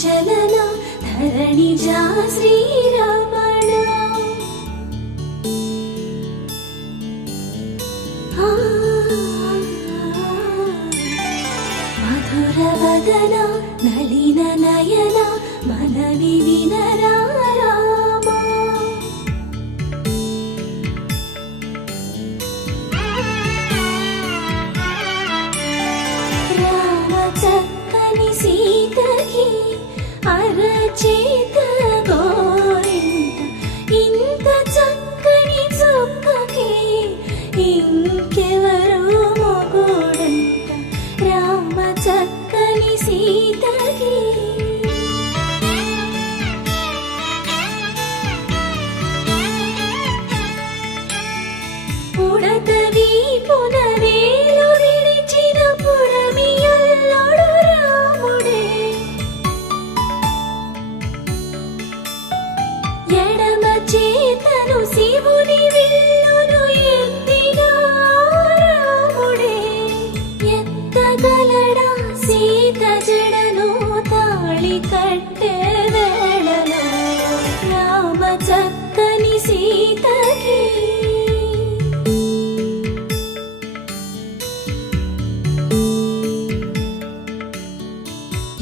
చలన ధరణిజా శ్రీరమణ మధుర వదన నలిన నయన మనవి వినరా అరచేత గోరింట ఇంత చక్కని చుక్కకి ఇంకెవరు మొగుడంట రామ చక్కని సీతకి పుడతవి పునవేలు విడిచిన పుడమియల్లోడు రాముడే ఎడమ చేతను శివుని విల్లును ఎత్తిన రాముడే ఎత్తగలడా సీత జడను తాళి కట్టే వేళలో రామ చక్కని సీతకి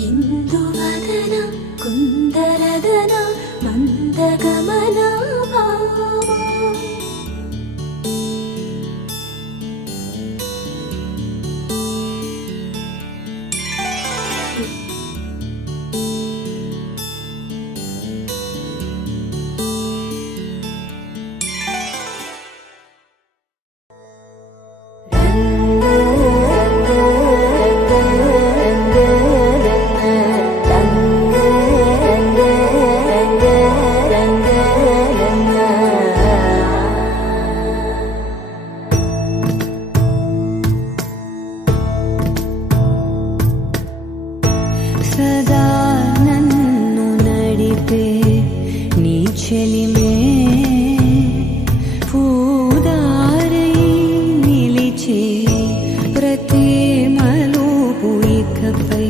ఇందువదన కుందరదన మందగమన సదా నన్ను నడిపే నీ చెలిమే పూదారై నిలిచే ప్రతి మలుపు ఇకపై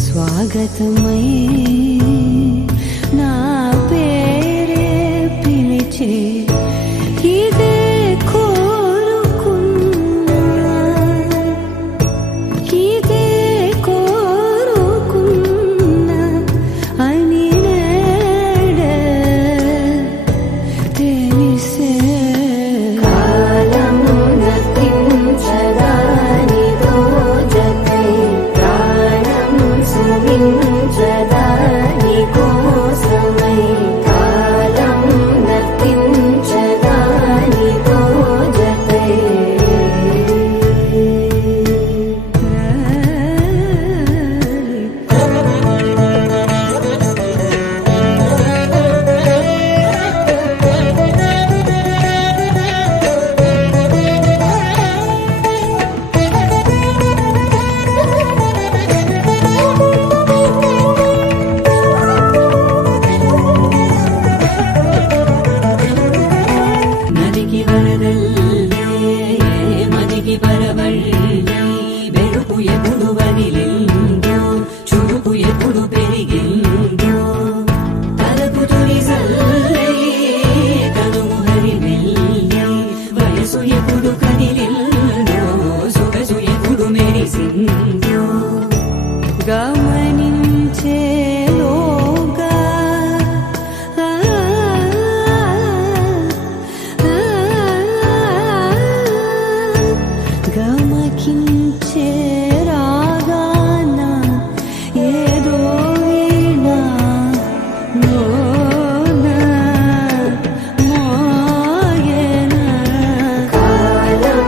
స్వాగతమై నా పేరే పిలిచే ఇదే కోరుకున్నా ఇదే గమనించేలోగా గమకించే రాగాన ఏదో వీణా మోన మోయన కాలం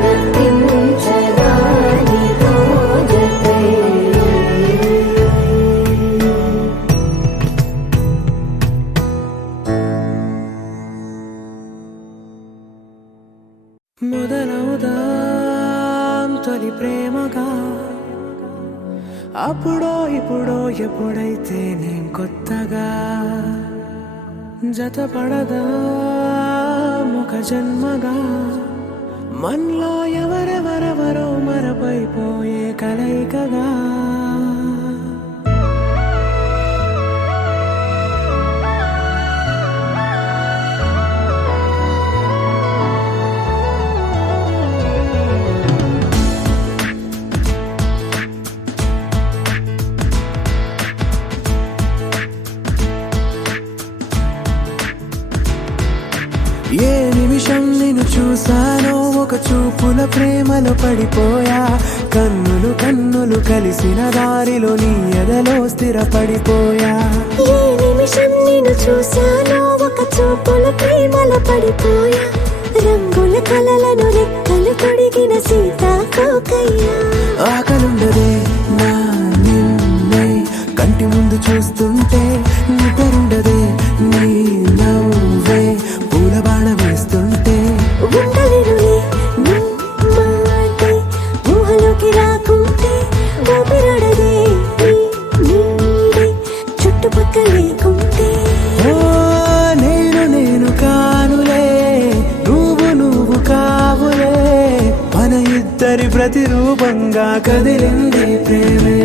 నటించదాని రోజై మొదలవుదాం తొలి ప్రేమగా అప్పుడో ఇప్పుడో ఎప్పుడైతే నేను కొత్తగా జతపడదా ఒక జన్మగా మనలో ఎవరెవరెవరో మరపైపోయే కలయికగా ఏ నిమిషం నిన్ను చూసానో ఒక చూపుల ప్రేమలో పడిపోయా. కన్నులు కన్నులు కలిసిన దారిలో నీ ఎదలో స్థిరపడిపోయా. ఏ నిమిషం నిన్ను చూసానో ఒక చూపుల ప్రేమలో పడిపోయా. రంగుల కలలను రెక్కలు తొడిగిన సీతాకోకయ్యా. ఆకలుండదే నా నిన్నే కంటి ముందు చూస్తుంటే, నిద్రుండదే నీ నవ్వే పూల బాణ వేస్తుంటే. ఉండలేనులే నీ మాటే ఊహలోకి రాకుంటే, ఊపిరాడదే నీ నీడే చుట్టుపక్కల లేకుంటే. ఓ నేను కానులే, నువ్వు కావులే, మన ఇద్దరి ప్రతిరూపంగా కదిలింది ప్రేమే.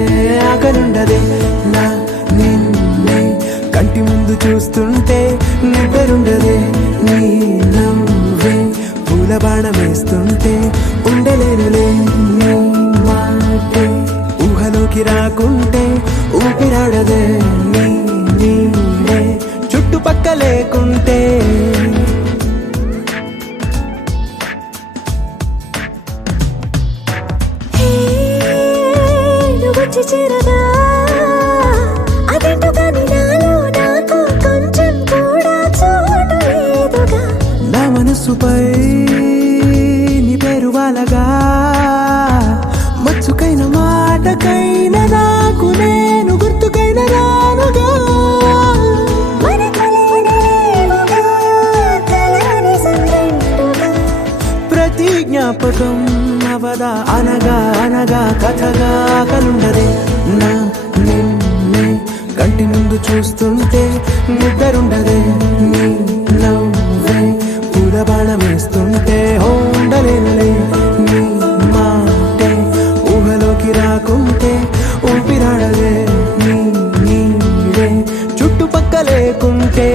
ఆకలుండదే నా నిన్నే కంటి ముందు చూస్తుంటే, నిద్రుండదే నీ నవ్వే పూల బాణ వేస్తుంటే. ఉండలేనులే నీ మాటే ఊహలోకి రాకుంటే, ఊపిరాడదే నీ నీడే చుట్టుపక్క లేకుంటే. వచ్చి చేరగా అదేంటో కానీ నాలో నాకు కొంచెం కూడా చోటు లేదుగా. నా మనసుపై నీ పేరు వాలగా, మచ్చుకైన మాటకైన నాకు నేను గుర్తుకైన రానుగా. ప్రతి జ్ఞాపకం అవదా అనగా అనగా కథగా. కలుండదే నా నిన్నే కంటి ముందు చూస్తుంటే, నిద్రుండదే నీ నవ్వే పూల బాణం వేస్తుంటే. ఉండలేనులే నీ మాటే ఊహలోకి రాకుంటే, ఊపిరాడదే నీ నీడే చుట్టుపక్క లేకుంటే.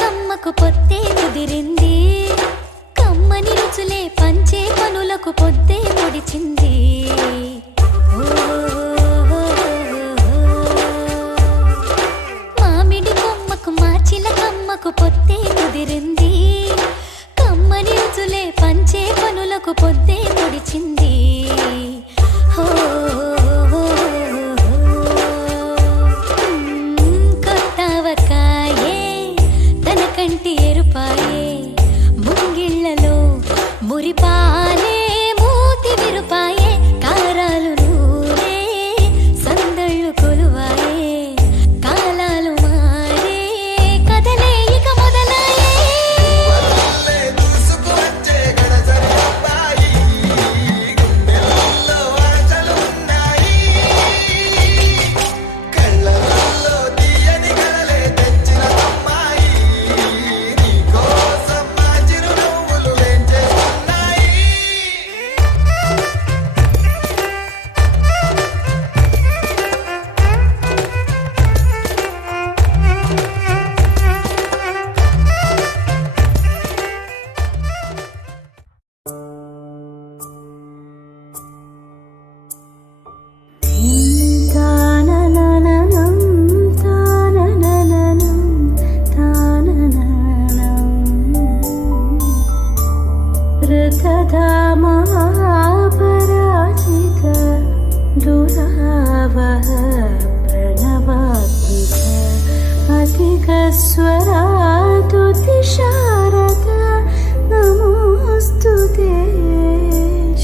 కమ్మకు పొత్తే కుదిరింది, కమ్మని రుచులే పంచే పనులకు పొద్దే పొడిచింది. మామిడి కొమ్మకు మార్చిల కమ్మకు పొత్తే కుదిరింది, కమ్మని రుచులే పంచే పనులకు పొద్దే పొడిచింది. కంటి ఎరుపాయే ముంగిళ్ళలో మురిపాలే మూతి విరుపాయే, కారాలు నూరే సందళ్ళు కొలువాయే, కాలాలు మారే కదలే ఇక మొదలాయే.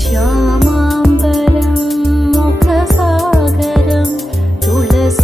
శ్యామాంబరం ముఖసాగరం తులసి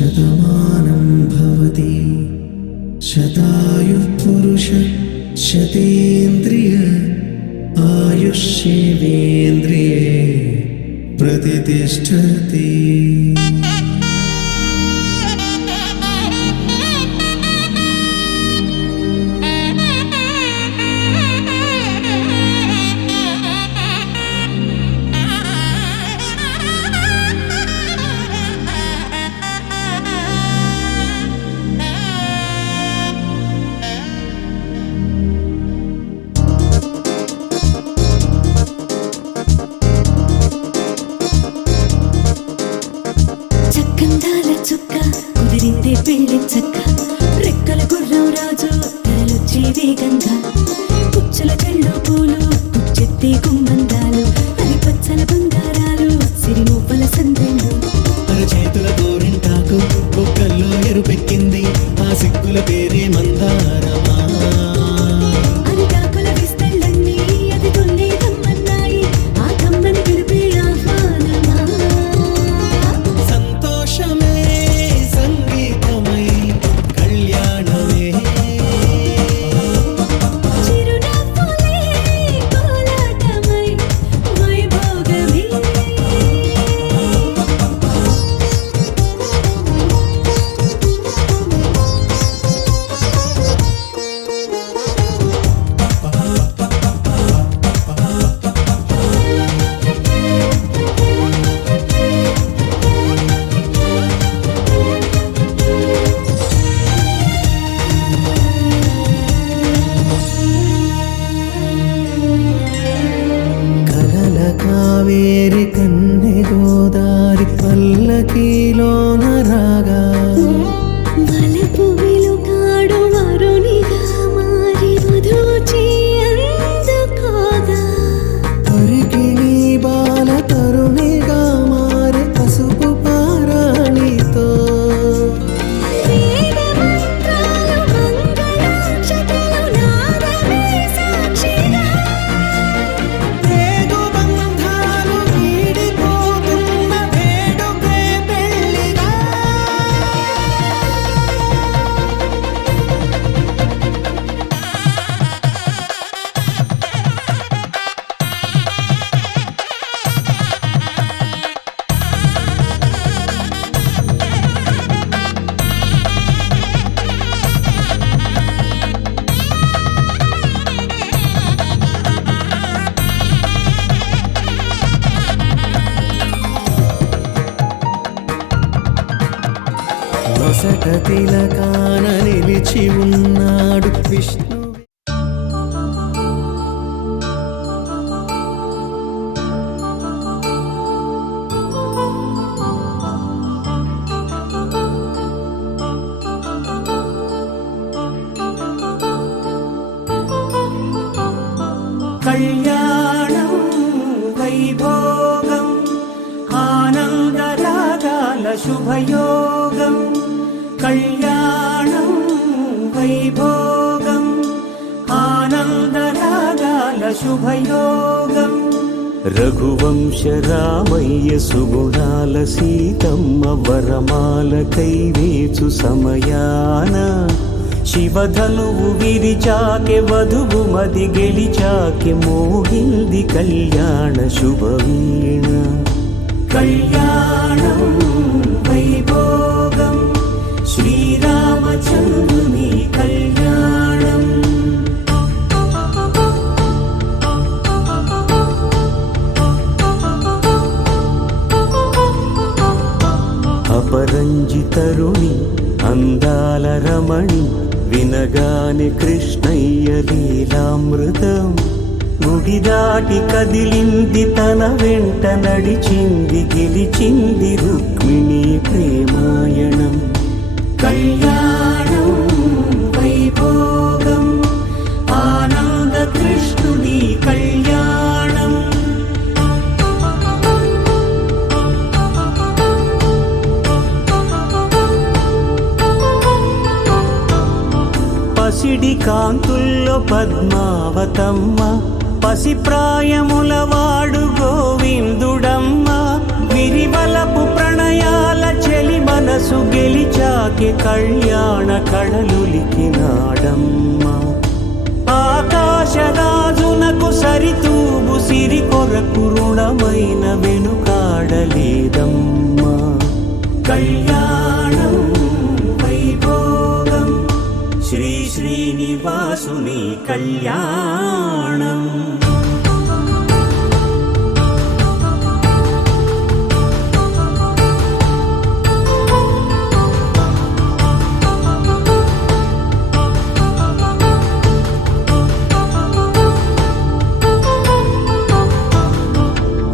శతమానం భవతి శతాయుః పురుష శతేంద్రియ ఆయుష్యేవేంద్రియే ప్రతిష్టతి. చక్కందాల చుక్క కుదిరిందే పెళ్లి చక్క రెక్కల గుర్రం రాజు తరలొచ్చే వేగంగా పుచ్చల చెళ్ళు పూలు పుచ్చెత్తే గుమ్మందాలు అది పచ్చల బంగారాలు సిరిమూపల సందెళ్ళు చేతుల గోరింటాకు బొక్కల్లో ఎరుపెక్కింది ఆ సిక్కుల పేరే మందారమా. అది కాకుల విస్తళ్ళన్నీ అది తొల్లి కమ్మన్నాయి ఆ కమ్మని పిలిపే ఆహ్వానమా. సంతోషమే సంగీతమై కళ్యాణమే చిరునవ్వులే కోలాటమై వైభోగమే. కలల కావేరి కన్నె గోదారి పల్లకీలోన రాగా వలపు వెలుగాడు వరునిగా మారి వధూచి అందుకోగా పరికిణి బాల తరుణిగా మారే పసుపు పారాణితో వేద మంత్రాలు మంగళాక్షతలు నాదమే సాక్షిగా రేగు బంధాలు వీడిపోతున్న వేడుకే పెళ్లిగా. వసట తిలకాన నిలిచి ఉన్నాడు విష్ణు. కళ్యాణం వైభోగం ఆనందరాగాల శుభయోగం. కళ్యాణం వైభోగం ఆనందరాగాల శుభయోగం. రఘువంశ రామయ్య సుగుణాల సీతమ్మ వరమాల కైవేచు సమయాన శివధనువు విరిచాకె వధువు మది గెలిచాకె మోగింది కళ్యాణ శుభవీణ. కళ్యాణం వైభోగం శ్రీరామచంద్రుని కళ్యాణం. అపరంజి తరుణి అందాల రమణి వినగానే కృష్ణయ్య లీలామృతం. గుడి దాటి కదిలింది తన వెంట నడిచింది గెలిచింది రుక్మిణి ప్రేమాయణం. కళ్యాణం వైభోగం ఆనంద కృష్ణుని కళ్యాణం. పసిడి కాంతుల్లో పద్మావతమ్మ పసి ప్రాయముల వాడు గోవిందుడమ్మ. విరివలపు ప్రణయాల చెలిమన మనసు గెలిచాకే కళ్యాణ కళలులికినాడమ్మా ఆకాశరాజునకు సరితూగు సిరి కొరకు రుణమైన వెనుకాడలేదమ్మా కళ్యాణం వైభోగం శ్రీ శ్రీనివాసుని కళ్యాణం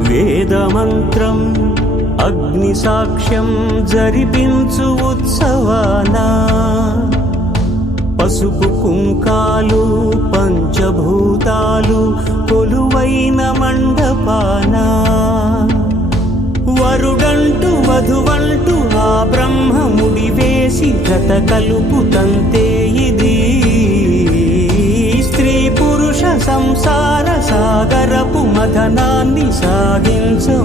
వేదమంత్రం అగ్ని సాక్ష్యం జరిపించు ఉత్సవాన పసుపు కుంకాలు పంచభూతాలు కొలువైన మండపాన వరుడంటూ వధువంటూ ఆ బ్రహ్మముడి వేసి గత కలుపు తంతే ఇది స్త్రీ పురుష సంసార సాగరపు మథనాన్ని సాగించమంటున్నది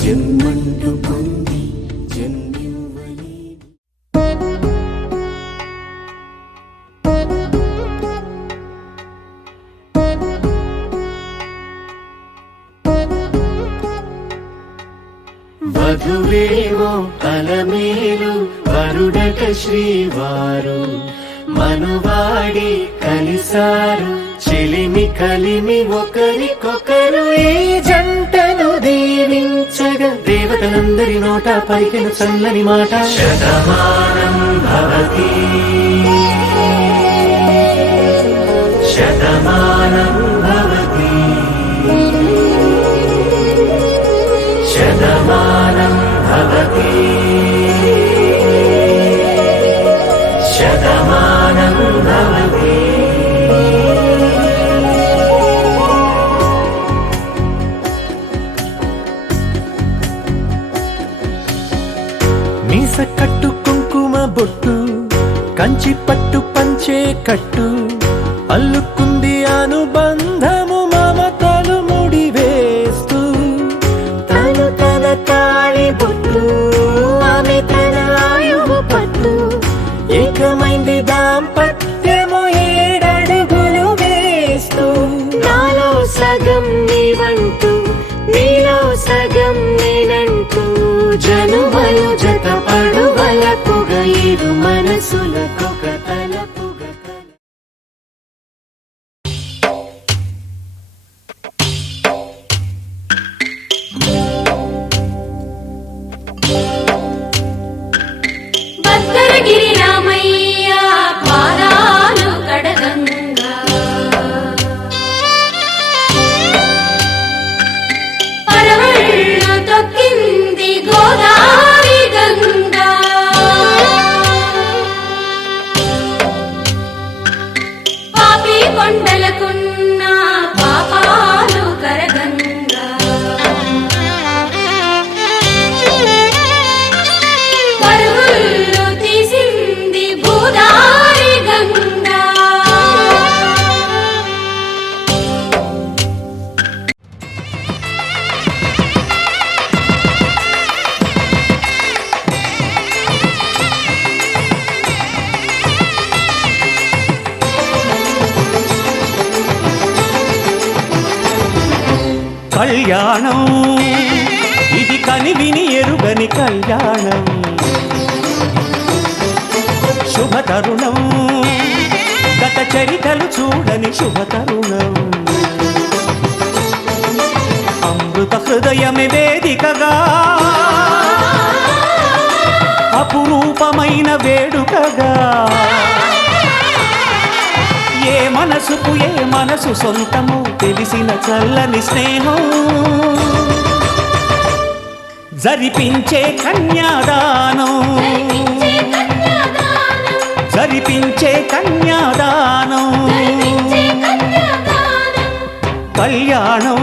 జన్మంటూ పొంది జన్మివ్వని వధువేవో అలమేలు వరుడట శ్రీవారు మనువాడి కలిసారు చెలిమి కలిమి ఒకరికొకరు ఈ జంటను దీవించగా దేవతలందరి నోట పలికిన చల్లని మాట శతమానం భవతి శతమానం భవతి శతమానం భవతి శతమానం భవతి మీస కట్టు కుంకుమ బొట్టు కంచి పట్టు పంచే కట్టు అల్లుకుంది అనుబంధము మమతలు ముడివేస్తూ తను తన తాళి బొట్టు ఆమె తన ఆయువు పట్టు ఏకమైంది దాంపత్యము ఏడడుగులు వేస్తూ నాలో సగం నీవంటూ నీలో సగం నేనంటూ జనుమలు జతపడు వలపుగ ఇరు మనసులకొక తలపుగ భద్రగిరి రామయ్య పాదాలు కడగంగా పరవళ్ళు తొక్కింది గోదావరి గంగా పాపి కొండలకున్న పాపాలు కరగంగా పరుగులు తీసింది భూదారి గంగా కళ్యాణం ఇది కనివిని ఎరుగని కళ్యాణం శుభతరుణం గత చరితలు చూడని శుభతరుణం అమృత హృదయమే వేదికగా అపురూపమైన వేడుకగా ఏ మనసుకు ఏ మనసు సొంతము తెలిసిన చల్లని స్నేహం జరిపించే కన్యాదానం జరిపించే కన్యాదానం కళ్యాణం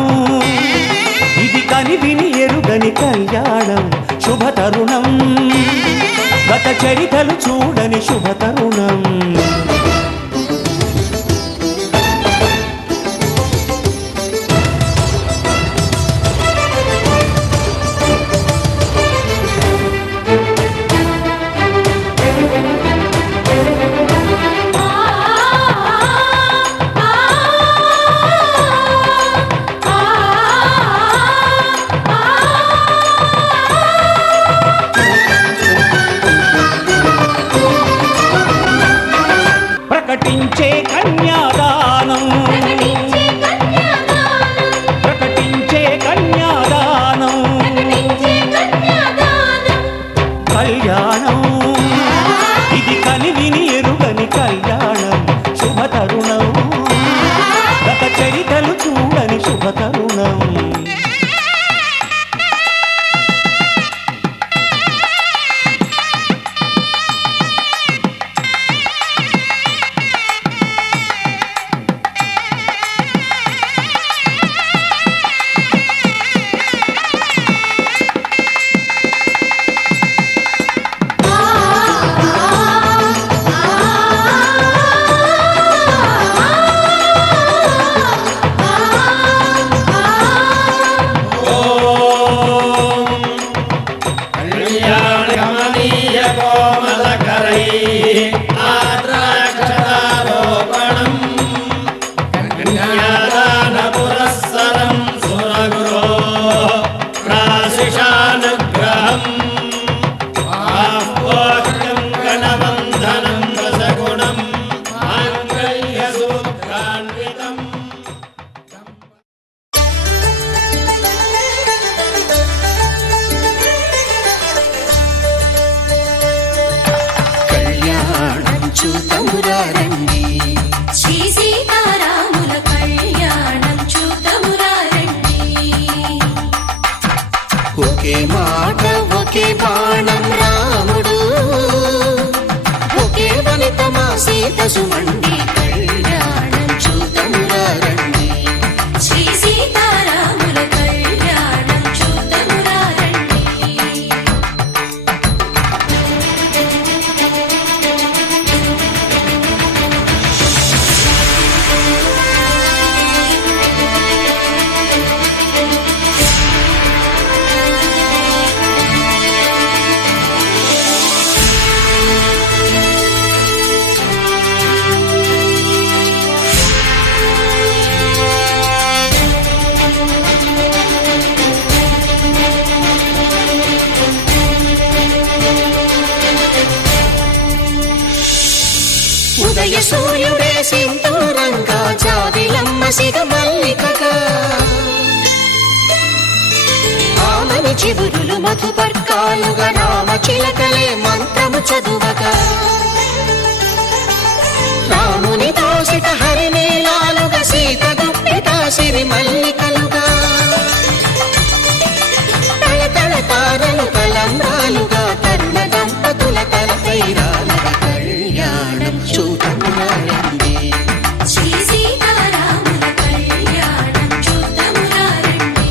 ఇది కనివిని ఎరుగని కళ్యాణం శుభతరుణం గత చరితలు చూడని శుభతరుణం ప్రకటించే కన్యాదానం ప్రకటించే కన్యాదానం ప్రకటించే కన్యాదానం ప్రకటించే కన్యాదానం కళ్యాణం ఇది కనివిని ఎరుగని కళ్యాణం శుభతరుణం గత చరితలు చూడని శుభతరుణం శ్రీ సీతారాముల కళ్యాణం చూతమురా రండి ఒకే మాట ఒకే బాణం రాముడు ఒకే వనిత మా సీత సుమండి కళ్యాణం చూతమురా రండి శ్రీ సీతారాముల కళ్యాణం చూతమురా రండి ఉదయ సూర్యుడే సింధూరంగా జాబిలమ్మ సిగ మల్లికగా ఆమని చివురులు మధుపర్కాలుగా రామ చిలకలే మంత్రము చదువగా రాముని దోసిట హరినీలాలుగా సీత గుప్పిట సిరి మల్లికలుగా తల తారలు తలంబ్రాలుగా తరుణ దంపతుల తలపై రాలగా కళ్యాణం చూతమురా రండి శ్రీ సీతారాముల కళ్యాణం చూతమురా రండి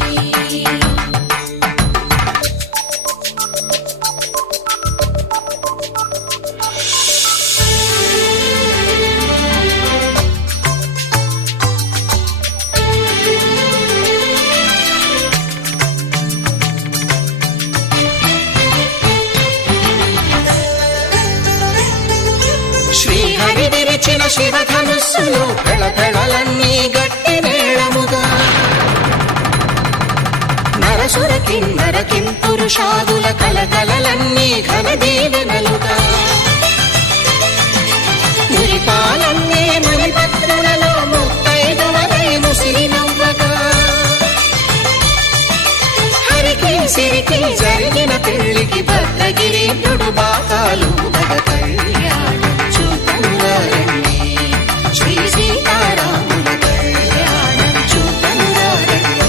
శ్రీహరి విరిచిన శివధనుస్సులు పెళపెళలన్నీ గట్టి మేళముగా నరసుర కిన్నర కింపురుషాదుల కలకలలన్నీ ఘన దీవెనలుగా మురిపాలన్నీ మణిపత్రులలో ముత్తైదువలై ముసిరి నవ్వగా హరికి సిరికి జరిగిన పెళ్లికి భద్రగిరీంద్రుడు బాకాలు మగ కళ్యాణం చూతమురా రండి శ్రీ సీతారాముల కళ్యాణం చూతమురా రండి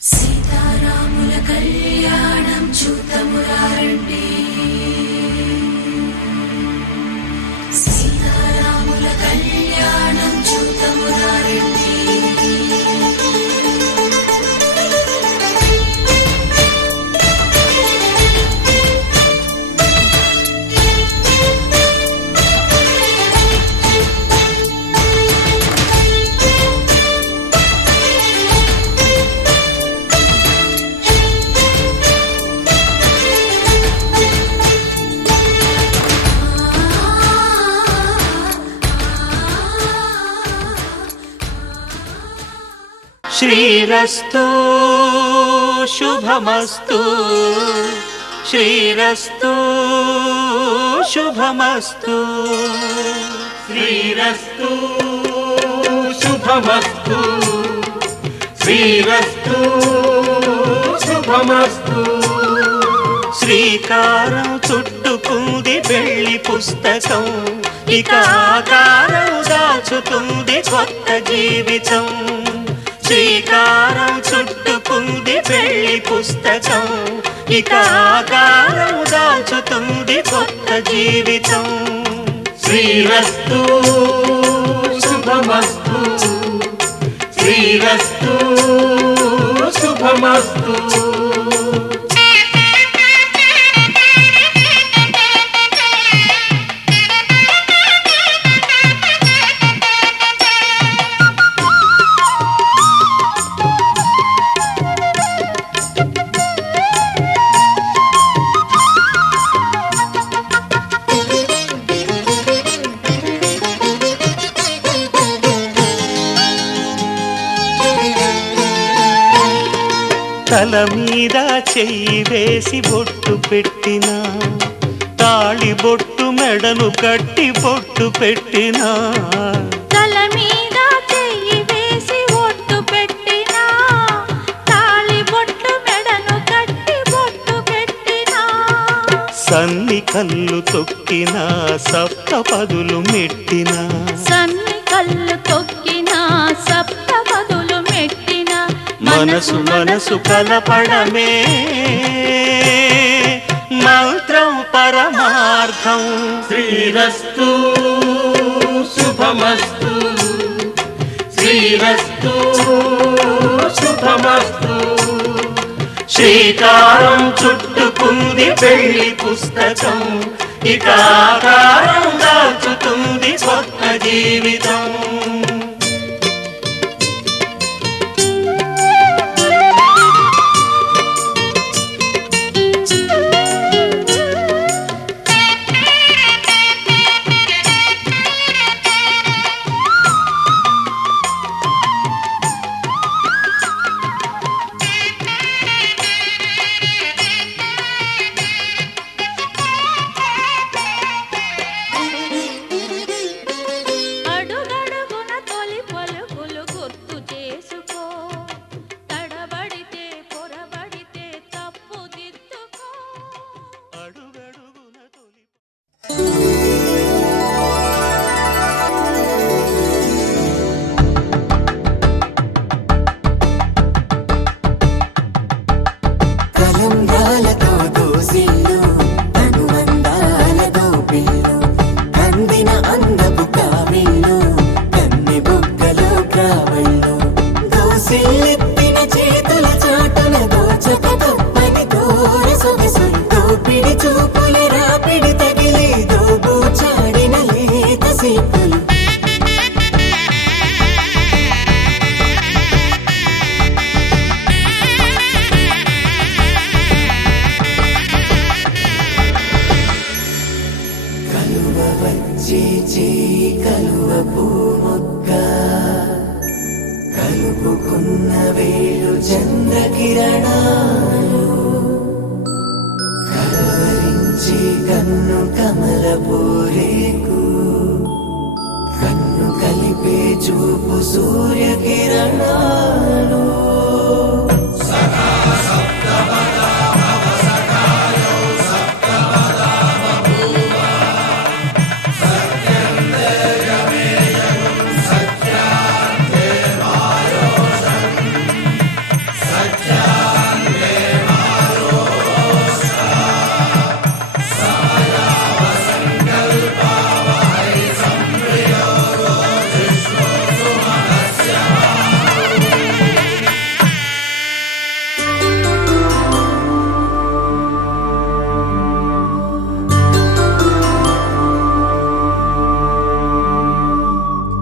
సీతారాముల కళ్యాణం చూతమురా రండి సీతారాముల కళ్యాణం చూతమురా రండి శ్రీరస్తు శుభమస్తు శ్రీరస్తు శుభమస్తు. శ్రీరస్తు శుభమస్తు, శ్రీరస్తు శుభమస్తు. శ్రీకారం చుట్టుకుంది పెళ్లి పుస్తకం, ఇక ఆకారం దాచుతుంది కొత్త జీవితం. శ్రీకారం చుట్టుకుంది పెళ్లి పుస్తకం, ఇక ఆకారం దాచుతుంది కొత్త జీవితం. శ్రీరస్తు శుభమస్తు, శ్రీరస్తు శుభమస్తు. తల మీద చెయ్యి వేసి బొట్టు పెట్టినా, తాళి బొట్టు మెడను కట్టి బొట్టు పెట్టినా. తల మీద చెయ్యి వేసి బొట్టు పెట్టినా, తాళి బొట్టు మెడను కట్టి బొట్టు పెట్టినా. సన్ని కళ్ళు తొక్కినా, సప్త పదులు మెట్టినా. సన్ని కళ్ళు తొక్కినా, సప్త పదులు మెట్టినా. మనసు మనసు కలపడమే మంత్రం పరమార్థం. శ్రీరస్తు శుభమస్తు, శ్రీరస్తు శుభమస్తు. శ్రీకారం చుట్టుకుంది పెళ్లి పుస్తకం, ఇక ఆకారం దాచుతుంది కొత్త జీవితం. అడుగడుగున తొలి పలుకులు గుర్తు చేసుకో, తడబడితే పొరబడితే తప్పు దిద్దుకో. అడుగడుగున తొలి కలంగాలతో దోసిల్లు, అనుబంధాలతో పిల్లు, అందిన అందపు కావిళ్ళు, కన్నె బుగ్గలో గ్రావళ్ళు. దోసిల్లెత్తిన చేతుల చాటున దోచక తప్పని దూర సొగసులు, దోపిడి చూపుల రాపిడి తగిలి దోబూచాడిన లేత సీపులు. కలువ వచ్చే చేయి కలువ పూమొక్క, కలుపుకున్న వేలు చంద్రకిరణాలు, కలవరించే కన్ను కమల పూరేకు, కన్ను కలిపే చూపు సూర్యకిరణాలు.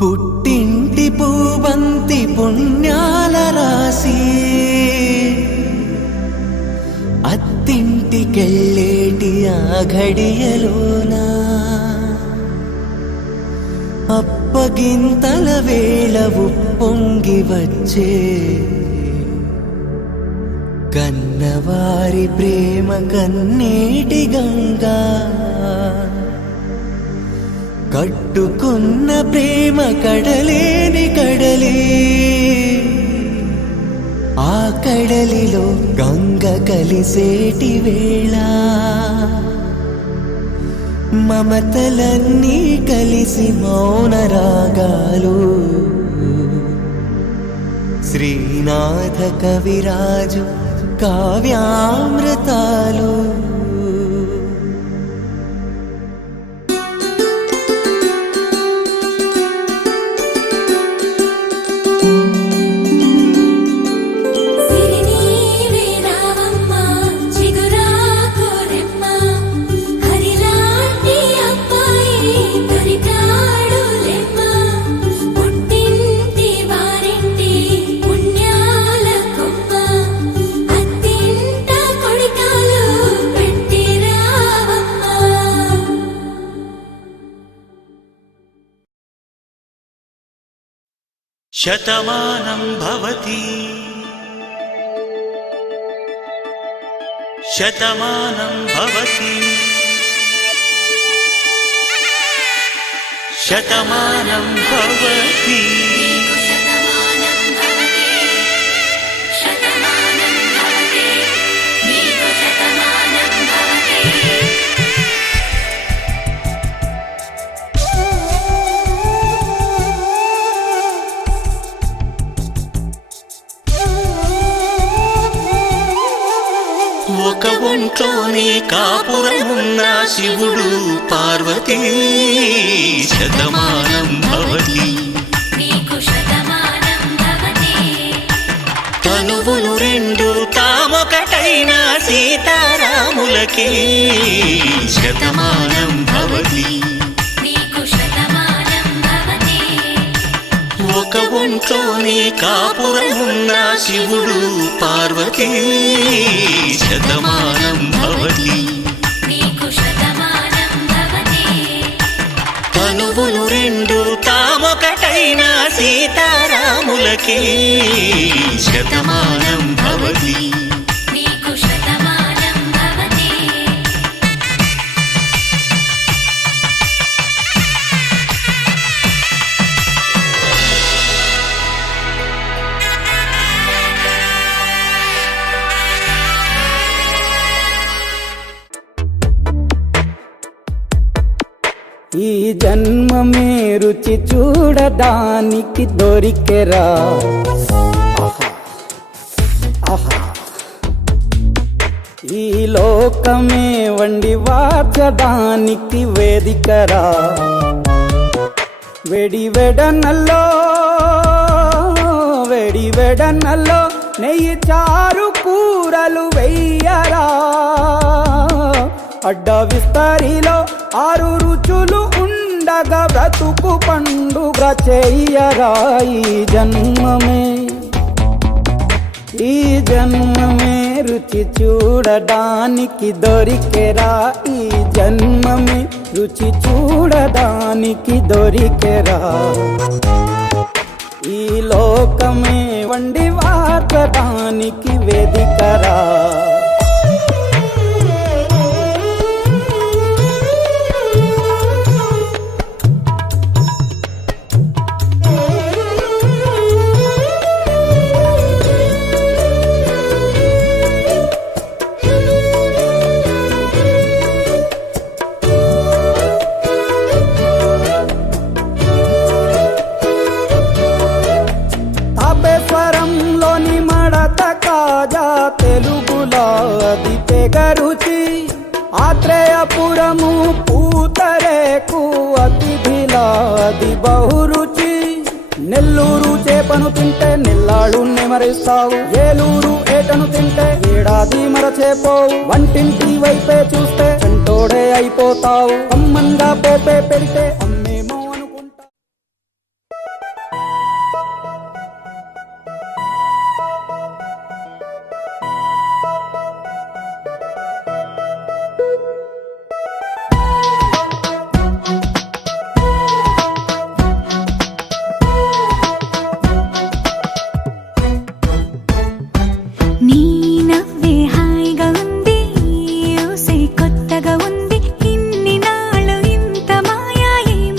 పుట్టింటి పూవంతి పుణ్యాల రాసి, అత్తింటికెళ్ళేటి ఆ ఘడియలోనా, అప్పగింతల వేళ ఉప్పొంగి వచ్చే కన్నవారి ప్రేమ కన్నీటి గంగా. కట్టుకున్న ప్రేమ కడలేని కడలే, ఆ కడలిలో గంగ కలిసేటి వేళ, మమతలన్నీ కలిసి మౌన రాగాలు, శ్రీనాథ కవిరాజు కావ్యామృతాలు. సిరినీవే రావమ్మ చిగురాకు రెమ్మ హరిలాంటి అబ్బాయి దొరికాడు లెమ్మ పుట్టింటి వారింటి పుణ్యాల కొమ్మ అత్తింట కొడికాలు పెట్టి రావమ్మ. శతమానం భవతి శతమానం భవతి శతమానం భవతి. నీకు శతమానం భవతి శతమానం భవతి నీకు శతమానం భవతి. ఒక ఒంట్లోనే కాపురమున్న శివుడు పార్వతీ శతమానం భవతి. నీకు శతమానం భవతి తనువులు రెండు తామొకటైన సీతారాములకి శతమానం భవతి. నీకు శతమానం భవతి ఒక ఒంట్లోనే కాపురమున్న శివుడు పార్వతీ శతమానం భవతి. నీకు శతమానం భవతి తనువులు రెండు తామొకటైన సీతారాములకి శతమానం భవతి. నీకు శతమానం భవతి. ఈ జన్మమే రుచి చూడడానికి దొరికెరా, ఆహా. ఈ లోకమే వండి వార్చడానికి వేదికరా, వెడి వెడనల్లో నెయ్యి చారు కూరలు వెయ్యరా, అడ్డ విస్తరిలో 6 రుచులు ఉండగా బ్రతుకు పండుగ చెయ్యరా. ఈ జన్మమే రుచి చూడడానికి దొరికెరా, ఈ జన్మమే రుచి చూడడానికి దొరికెరా. ఈ లోకమే వండి వార్చడానికి వేదికరా. తాపేశ్వరంలోని మడత కాజా తెలుగులో అది తెగరుచి, ఆత్రేయపురము పూతరేకు అతిథిలా అది బహురుచి. నెల్లూరు చేపను తింటే నెల్లాళ్ళు నెమరిస్తావు, ఏలూరు ఏటను తింటే ఏడాది మరచేపోవు. వంటింటి వైపే చూస్తే చెంటోడే అయిపోతావు, అమ్మంగా పోపే పెడితే అమ్మేమో అనుకుంటా. నీ నవ్వే హాయిగా ఉంది, ఊసే కొత్తగా ఉంది, ఇన్ని నాళ్ళు ఇంత మాయా ఏమ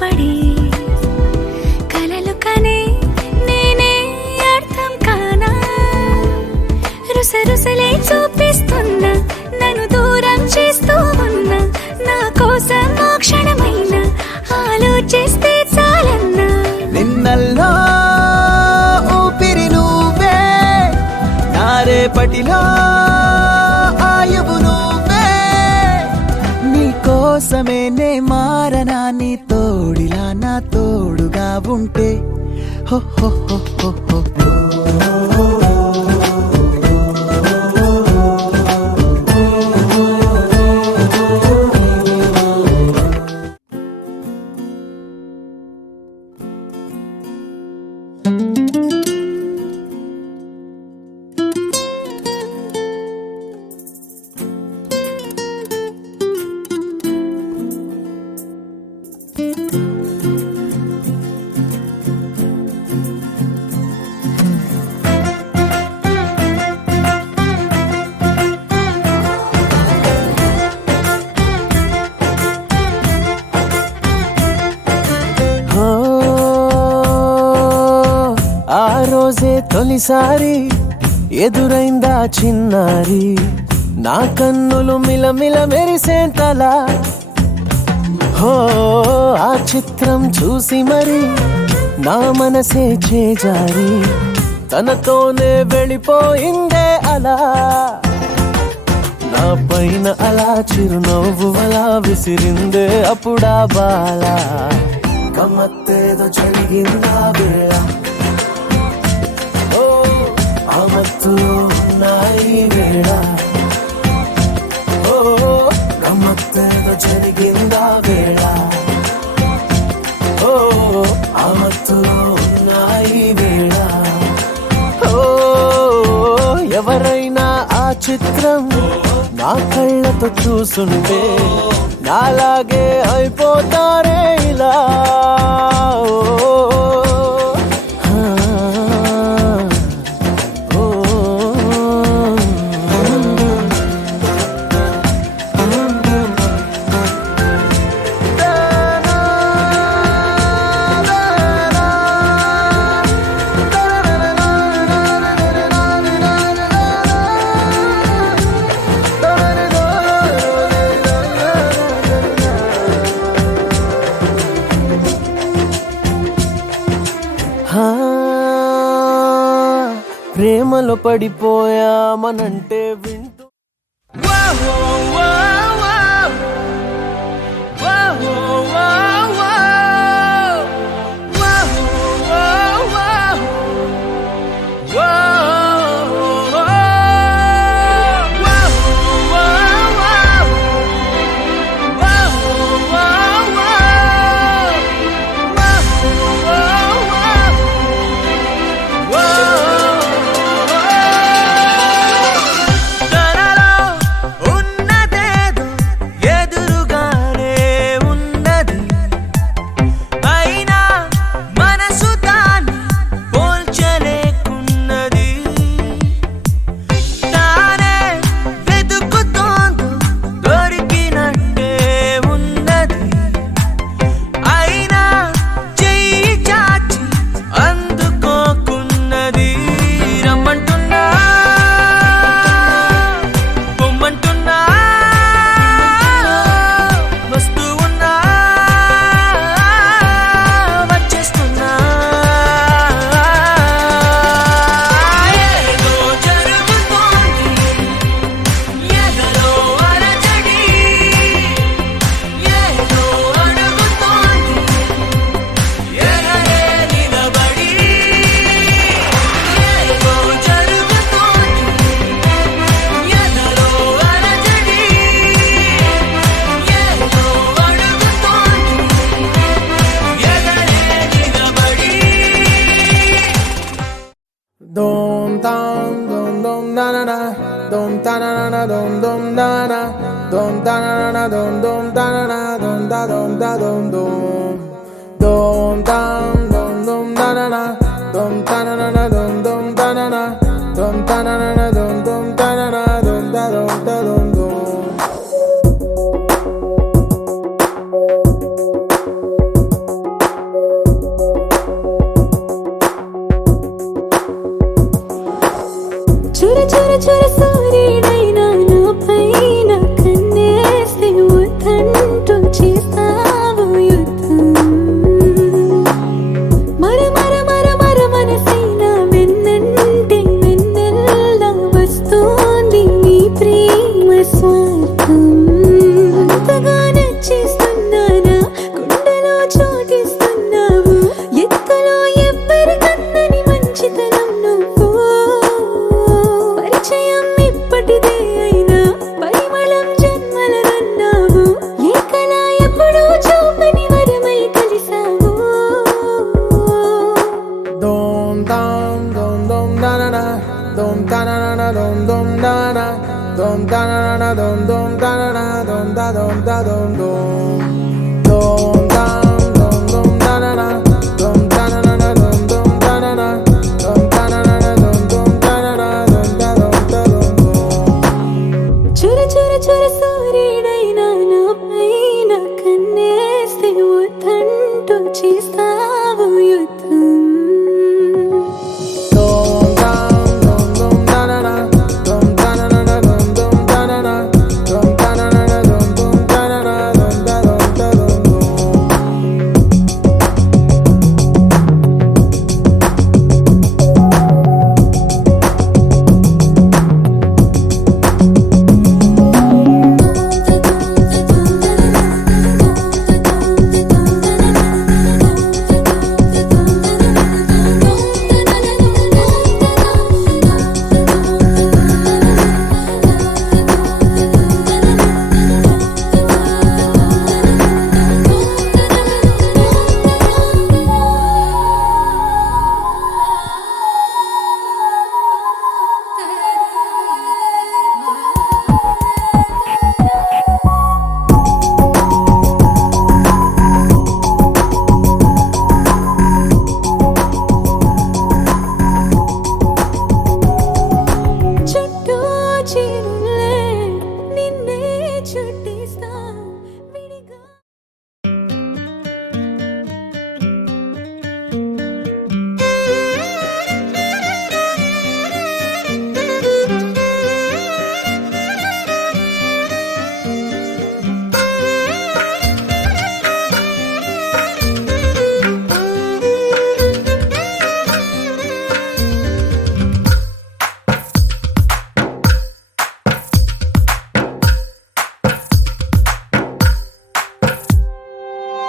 పడి కలలు కనే నేనే అర్థం కానా రుసరుసలే చూపిస్తున్నా నన్ను దూరం చేస్తూ ఉన్నా నా కోసం ఆ క్షణమైన ఆలోచిస్తే చాలన్నా నిన్నల్లో ఊపిరి నువ్వే నారేపటిలో ఆయువు నువ్వే నీకోసమే నే మారనా నీ తోడిలా నా తోడుగా ఉంటే హో హో హో హో హో ఆ రోజే తొలిసారి ఎదురైందా చిన్నారి నా కన్నులు మిలమిల మెరిసేంతలా హో ఆ చిత్రం చూసి మరి నా మనసే చేజారి తనతోనే వెళ్ళిపోయిందే అలా నా పైన అలా చిరునవ్వు అలా విసిరిందే అప్పుడా బాలా గమ్మత్తేదో జరిగిందా వేళ ఓ ఆ మత్తులో ఉన్నాయి వేళ ఓ గమ్మత్తేదో జరిగిందా వేళ ఓ ఆ మత్తులో ఉన్నాయి వేళ ఓ ఎవరైనా ఆ చిత్రం నా కళ్ళతో చూసుంటే నాలాగే అయిపోతారే ఇలా ప్రేమలో పడిపోయామనంటే వింటూ Dom dum dum dum na na na dom ta na na na dom dom na na dom ta na na na dom dom ta na na dom da dom da dom dom dom dum dum dum na na na dom ta na na na dom dom ta na na dom ta na na na dom dom ta na na dom da dom da dom dom చేస్తావు యుద్ధం Dum dum dum dum da na na, dum da na na na, dum dum da na na, dum da na na na, dum dum da na na, dum da dum da dum dum. చుట్టూ చీరులే నిన్నే చుట్టేస్తా విడిగా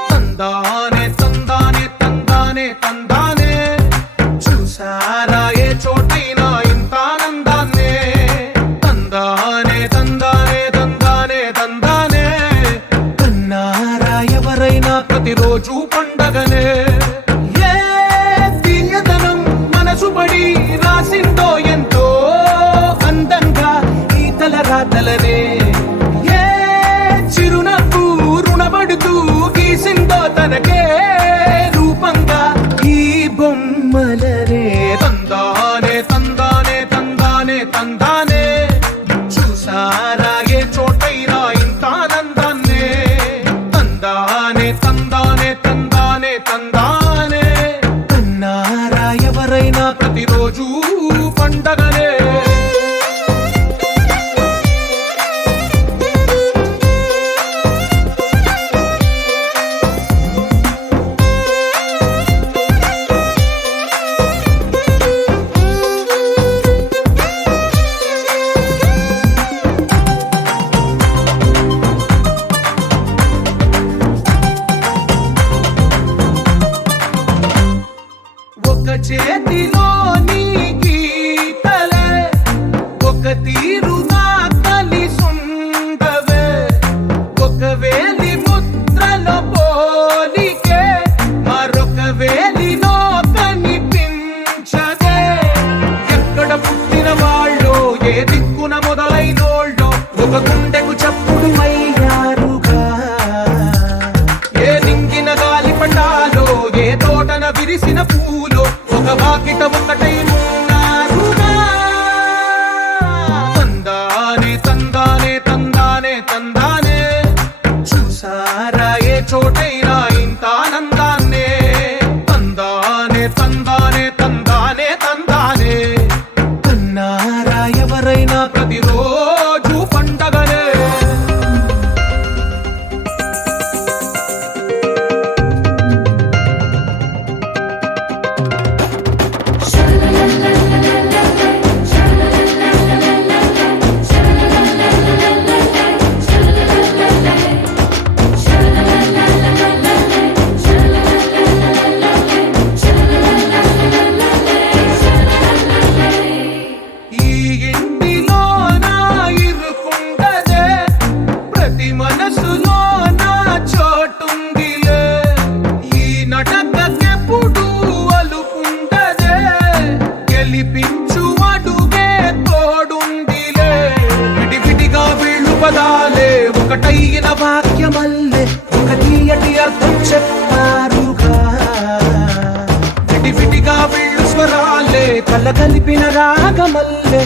తందానే తందానే తందానే తందానే చూసారా ఏ చోటైనా ఇంత ఆనందాన్నే తందానే తందానే తందానే తందానే కన్నారా ఎవరైనా ప్రతిరోజు పండగనే ఏ తీయదనం మనసు పడి రాసిందో ఎంతో అందంగా ఈ తలరాతలనే ఏ చిరునవ్వు రుణపడుతూ గీసిందో తనకే రూపంగా ఈ బొమ్మలనే తందానే తందానే తందానే తందానే చూసారా ఏ చోటైనా ఇంత ఆనందాన్నే తందానే తందానే తందానే తందానే కన్నారా ఎవరైనా ప్రతిరోజు పండగనే ఒక చేతిలో నీ గీతలే ఒక తీరుగా కలిసుండవే ఒక వేలి ముద్రలో పోలికే మరొక వేలిలో కనిపించదే ఎక్కడ పుట్టిన వాళ్ళో ఏ దిక్కున మొదలైనోళ్ళో ఒక గుండెకు చప్పుడు అయ్యారుగా ఏ నింగిన గాలి పటాలో ఏ తోటన విరిసిన పూలో ఒక వాకిట ఒకటై ఉన్నారుగా తందానే తందానే తందానే తందానే చూసారా ఏ చోటైనా ఇంత ఆనందాన్నే తందానే తందానే తందానే తందానే కన్నారా ఎవరైనా ప్రతిరోజు పండగనే ఈ ఇంటిలో నా ఇరుకుండదే ప్రతి మనసులో నా చోటుందిలే ఈ నటకెప్పుడు అలుపుండదే గెలిపించు అడుగే తోడుందిలే విడివిడిగా వీళ్ళు పదాలే ఒకటైన వాక్యమల్లే ఒక తీయటి అర్థం చెప్పారుగా విడివిడిగా వీళ్ళు స్వరాలే కల కలిపిన రాగమల్లే